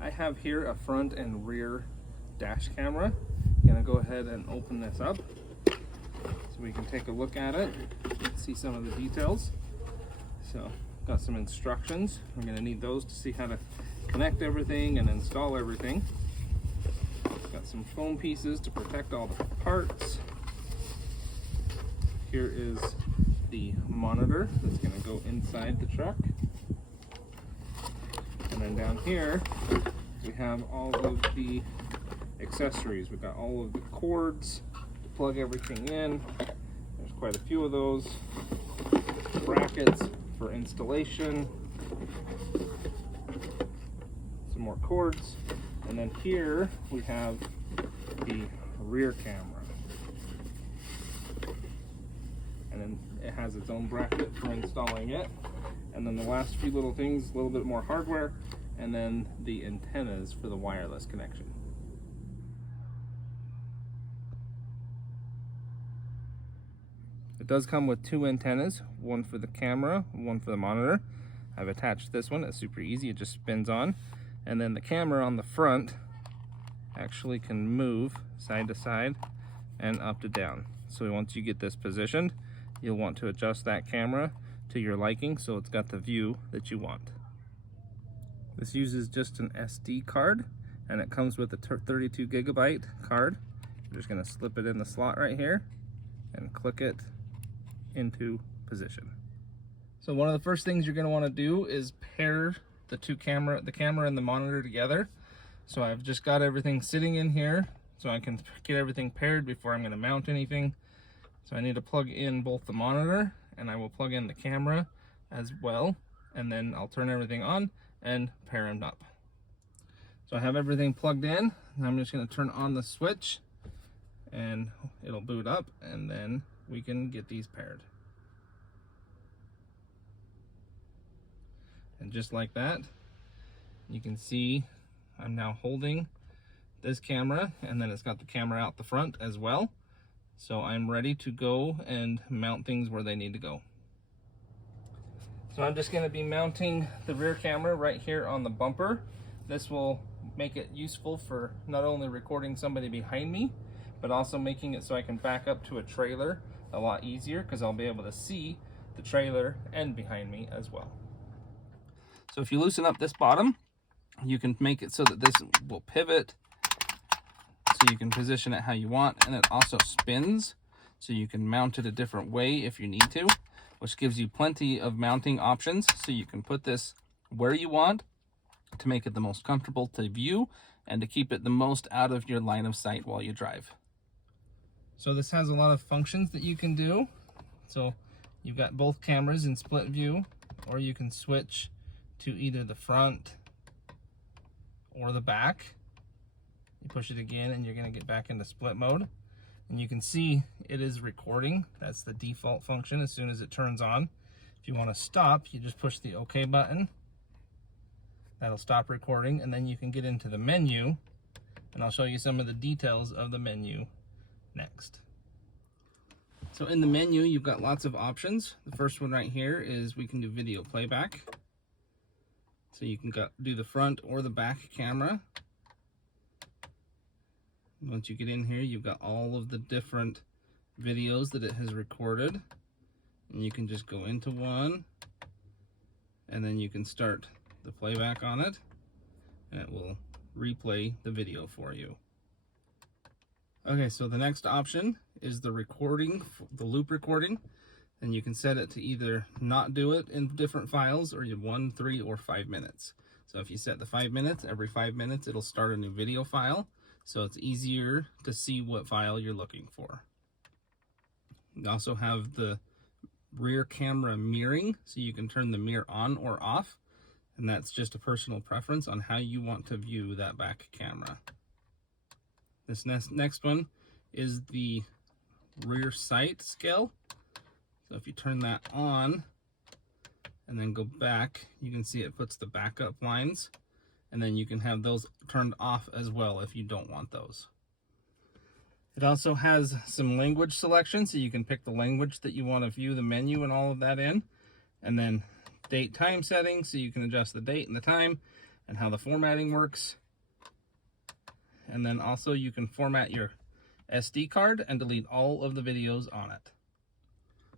I have here a front and rear dash camera. I'm gonna go ahead and open this up so we can take a look at it and see some of the details. So got some instructions. We're gonna need those to see how to connect everything and install everything. Got some foam pieces to protect all the parts. Here is the monitor that's going to go inside the truck. And then down here we have all of the accessories. We've got all of the cords to plug everything in. There's quite a few of those. Brackets for installation. Some more cords. And then here we have the rear camera. And then it has its own bracket for installing it. And then the last few little things, a little bit more hardware, and then the antennas for the wireless connection. It does come with two antennas, one for the camera, one for the monitor. I've attached this one, it's super easy, it just spins on. And then the camera on the front actually can move side to side and up to down. So once you get this positioned, you'll want to adjust that camera to your liking so it's got the view that you want. This uses just an SD card and it comes with a 32 gigabyte card. You're just going to slip it in the slot right here and click it into position. So one of the first things you're going to want to do is pair the camera and the monitor together. So I've just got everything sitting in here so I can get everything paired before I'm going to mount anything. So I need to plug in both the monitor and I will plug in the camera as well, and then I'll turn everything on and pair them up. So I have everything plugged in and I'm just going to turn on the switch and it'll boot up and then we can get these paired. And just like that, you can see I'm now holding this camera and then it's got the camera out the front as well. So I'm ready to go and mount things where they need to go. So I'm just going to be mounting the rear camera right here on the bumper. This will make it useful for not only recording somebody behind me, but also making it so I can back up to a trailer a lot easier because I'll be able to see the trailer and behind me as well. So if you loosen up this bottom, you can make it so that this will pivot. So you can position it how you want, and it also spins so you can mount it a different way if you need to, which gives you plenty of mounting options so you can put this where you want to make it the most comfortable to view and to keep it the most out of your line of sight while you drive. So this has a lot of functions that you can do. So you've got both cameras in split view, or you can switch to either the front or the back. You push it again and you're going to get back into split mode, and you can see it is recording. That's the default function as soon as it turns on. If you want to stop, you just push the OK button. That'll stop recording, and then you can get into the menu, and I'll show you some of the details of the menu next. So in the menu you've got lots of options. The first one right here is we can do video playback. So you can do the front or the back camera. Once you get in here, you've got all of the different videos that it has recorded, and you can just go into one and then you can start the playback on it and it will replay the video for you. Okay, so the next option is the recording, the loop recording, and you can set it to either not do it in different files, or you have 1, 3, or 5 minutes. So if you set the 5 minutes, every 5 minutes it'll start a new video file. So it's easier to see what file you're looking for. You also have the rear camera mirroring, so you can turn the mirror on or off, and that's just a personal preference on how you want to view that back camera. This next one is the rear sight scale. So if you turn that on and then go back, you can see it puts the backup lines, and then you can have those turned off as well if you don't want those. It also has some language selection, so you can pick the language that you want to view the menu and all of that in, and then date time settings, so you can adjust the date and the time, and how the formatting works. And then also you can format your SD card and delete all of the videos on it.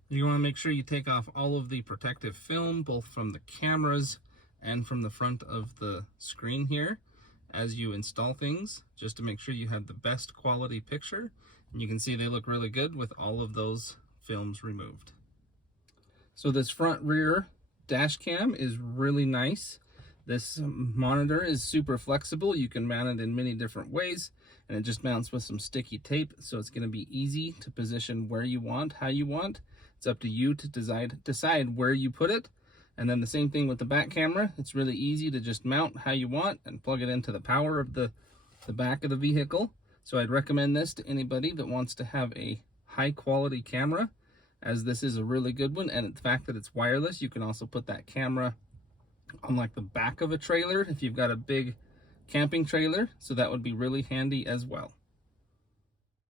You want to make sure you take off all of the protective film, both from the cameras and from the front of the screen here, as you install things, just to make sure you have the best quality picture. And you can see they look really good with all of those films removed. So this front rear dash cam is really nice. This monitor is super flexible. You can mount it in many different ways, and it just mounts with some sticky tape, so it's going to be easy to position where you want, how you want. It's up to you to decide where you put it. And then the same thing with the back camera. It's really easy to just mount how you want and plug it into the power of the back of the vehicle. So I'd recommend this to anybody that wants to have a high quality camera, as this is a really good one. And the fact that it's wireless, you can also put that camera on like the back of a trailer if you've got a big camping trailer, so that would be really handy as well.